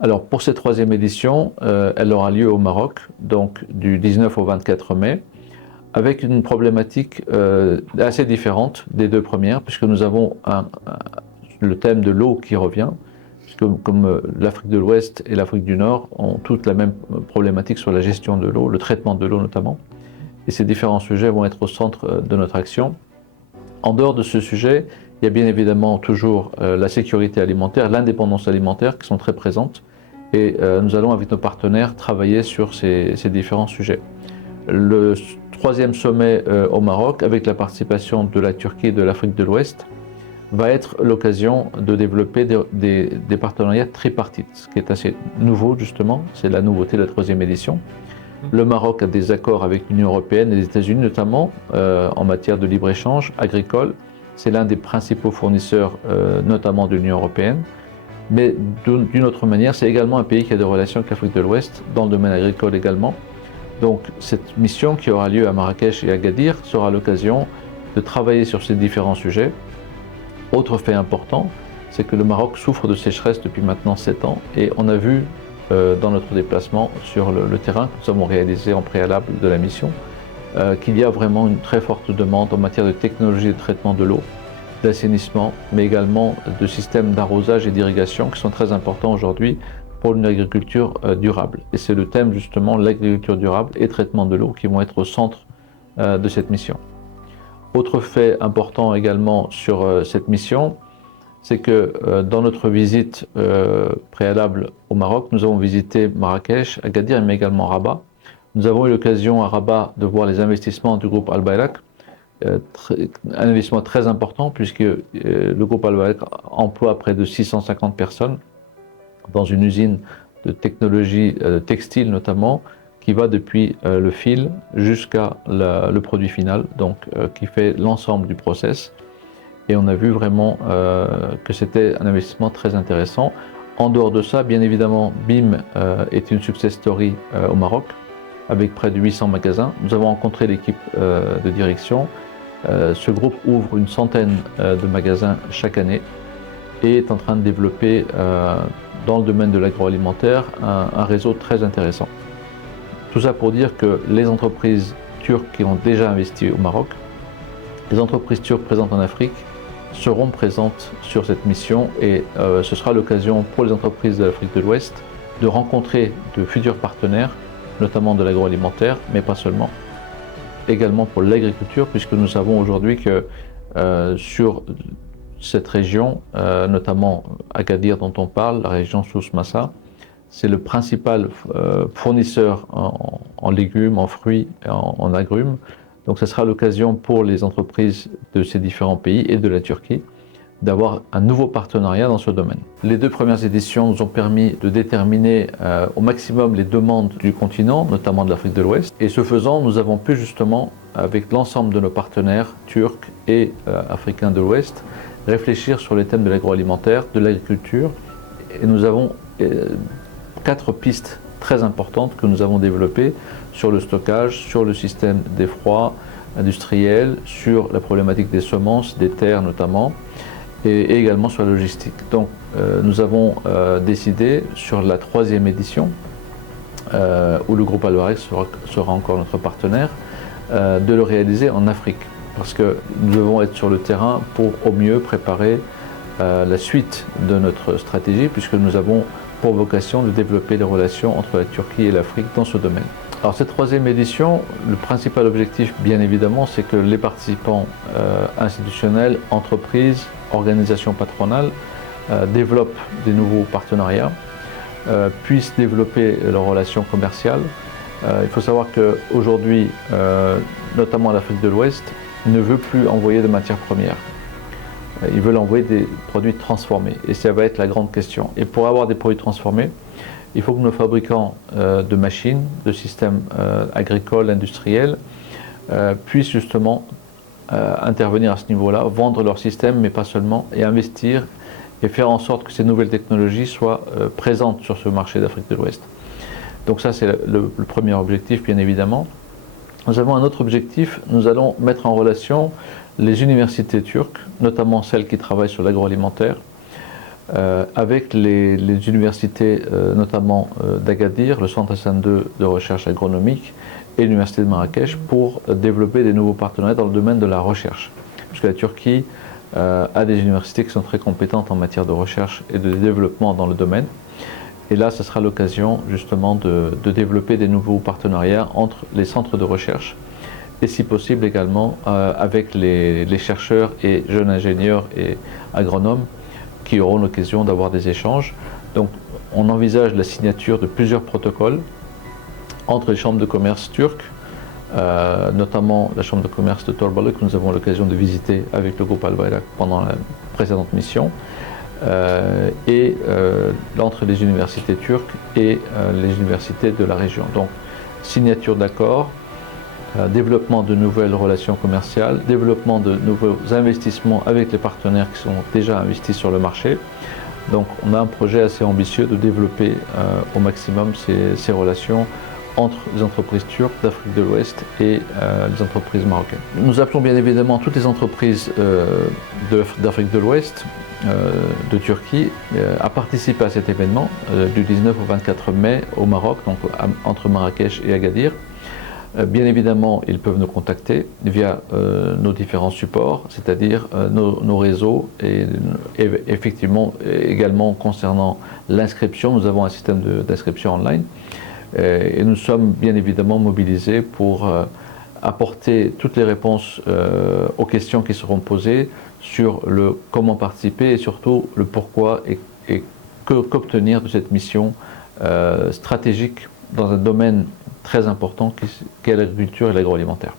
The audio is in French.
Alors pour cette troisième édition, elle aura lieu au Maroc, donc du 19 au 24 mai, avec une problématique assez différente des deux premières, puisque nous avons le thème de l'eau qui revient, puisque comme l'Afrique de l'Ouest et l'Afrique du Nord ont toutes la même problématique sur la gestion de l'eau, le traitement de l'eau notamment, et ces différents sujets vont être au centre de notre action. En dehors de ce sujet, il y a bien évidemment toujours la sécurité alimentaire, l'indépendance alimentaire qui sont très présentes, et nous allons avec nos partenaires travailler sur ces différents sujets. Le troisième sommet au Maroc, avec la participation de la Turquie et de l'Afrique de l'Ouest, va être l'occasion de développer des partenariats tripartites, ce qui est assez nouveau justement, c'est la nouveauté de la troisième édition. Le Maroc a des accords avec l'Union européenne et les États-Unis notamment en matière de libre-échange agricole. C'est l'un des principaux fournisseurs notamment de l'Union européenne. Mais d'une autre manière, c'est également un pays qui a des relations avec l'Afrique de l'Ouest, dans le domaine agricole également. Donc cette mission qui aura lieu à Marrakech et à Agadir sera l'occasion de travailler sur ces différents sujets. Autre fait important, c'est que le Maroc souffre de sécheresse depuis maintenant 7 ans et on a vu dans notre déplacement sur le terrain que nous avons réalisé en préalable de la mission qu'il y a vraiment une très forte demande en matière de technologie de traitement de l'eau, d'assainissement, mais également de systèmes d'arrosage et d'irrigation qui sont très importants aujourd'hui pour une agriculture durable. Et c'est le thème justement, l'agriculture durable et traitement de l'eau qui vont être au centre de cette mission. Autre fait important également sur cette mission, c'est que dans notre visite préalable au Maroc, nous avons visité Marrakech, Agadir, mais également Rabat. Nous avons eu l'occasion à Rabat de voir les investissements du groupe Al-Bayrak, un investissement très important puisque le groupe Al-Bayrak emploie près de 650 personnes dans une usine de technologie textile notamment, qui va depuis le fil jusqu'à le produit final, donc qui fait l'ensemble du process. Et on a vu vraiment que c'était un investissement très intéressant. En dehors de ça, bien évidemment, BIM est une success story au Maroc, avec près de 800 magasins. Nous avons rencontré l'équipe de direction. Ce groupe ouvre une centaine de magasins chaque année et est en train de développer dans le domaine de l'agroalimentaire un réseau très intéressant. Tout ça pour dire que les entreprises turques qui ont déjà investi au Maroc, les entreprises turques présentes en Afrique seront présentes sur cette mission et ce sera l'occasion pour les entreprises de l'Afrique de l'Ouest de rencontrer de futurs partenaires, notamment de l'agroalimentaire, mais pas seulement, également pour l'agriculture, puisque nous savons aujourd'hui que sur cette région, notamment Agadir dont on parle, la région Souss-Massa, c'est le principal fournisseur en légumes, en fruits, en agrumes. Donc ce sera l'occasion pour les entreprises de ces différents pays et de la Turquie d'avoir un nouveau partenariat dans ce domaine. Les deux premières éditions nous ont permis de déterminer au maximum les demandes du continent, notamment de l'Afrique de l'Ouest. Et ce faisant, nous avons pu justement, avec l'ensemble de nos partenaires turcs et africains de l'Ouest, réfléchir sur les thèmes de l'agroalimentaire, de l'agriculture. Et nous avons 4 pistes très importantes que nous avons développées sur le stockage, sur le système d'effroi industriel, sur la problématique des semences, des terres notamment, et également sur la logistique. Donc nous avons décidé sur la 3e édition, où le groupe Al-Bayrak sera encore notre partenaire, de le réaliser en Afrique, parce que nous devons être sur le terrain pour au mieux préparer la suite de notre stratégie, puisque nous avons pour vocation de développer les relations entre la Turquie et l'Afrique dans ce domaine. Alors cette 3e édition, le principal objectif bien évidemment, c'est que les participants institutionnels, entreprises, organisations patronales développent des nouveaux partenariats, puissent développer leurs relations commerciales. Il faut savoir qu'aujourd'hui, notamment l'Afrique de l'Ouest, ne veut plus envoyer de matières premières. Ils veulent envoyer des produits transformés et ça va être la grande question. Et pour avoir des produits transformés, il faut que nos fabricants de machines, de systèmes agricoles, industriels, puissent justement intervenir à ce niveau-là, vendre leurs systèmes, mais pas seulement, et investir et faire en sorte que ces nouvelles technologies soient présentes sur ce marché d'Afrique de l'Ouest. Donc ça, c'est le premier objectif, bien évidemment. Nous avons un autre objectif, nous allons mettre en relation les universités turques, notamment celles qui travaillent sur l'agroalimentaire, avec les universités, notamment d'Agadir, le Centre Hassan II de recherche agronomique et l'Université de Marrakech, pour développer des nouveaux partenariats dans le domaine de la recherche. Puisque la Turquie a des universités qui sont très compétentes en matière de recherche et de développement dans le domaine. Et là, ce sera l'occasion justement de développer des nouveaux partenariats entre les centres de recherche et si possible également avec les chercheurs et jeunes ingénieurs et agronomes qui auront l'occasion d'avoir des échanges. Donc on envisage la signature de plusieurs protocoles entre les chambres de commerce turques, notamment la chambre de commerce de Torbalı que nous avons l'occasion de visiter avec le groupe Al-Bayrak pendant la précédente mission, et entre les universités turques et les universités de la région. Donc signature d'accords, développement de nouvelles relations commerciales, développement de nouveaux investissements avec les partenaires qui sont déjà investis sur le marché. Donc on a un projet assez ambitieux de développer au maximum ces relations entre les entreprises turques d'Afrique de l'Ouest et les entreprises marocaines. Nous appelons bien évidemment toutes les entreprises d'Afrique de l'Ouest, de Turquie, à participer à cet événement du 19 au 24 mai au Maroc, donc entre Marrakech et Agadir. Bien évidemment, ils peuvent nous contacter via nos différents supports, c'est-à-dire nos réseaux, et effectivement également concernant l'inscription, nous avons un système d'inscription online. Et nous sommes bien évidemment mobilisés pour apporter toutes les réponses aux questions qui seront posées sur le comment participer et surtout le pourquoi et qu'obtenir de cette mission stratégique dans un domaine très important qui est l'agriculture et l'agroalimentaire.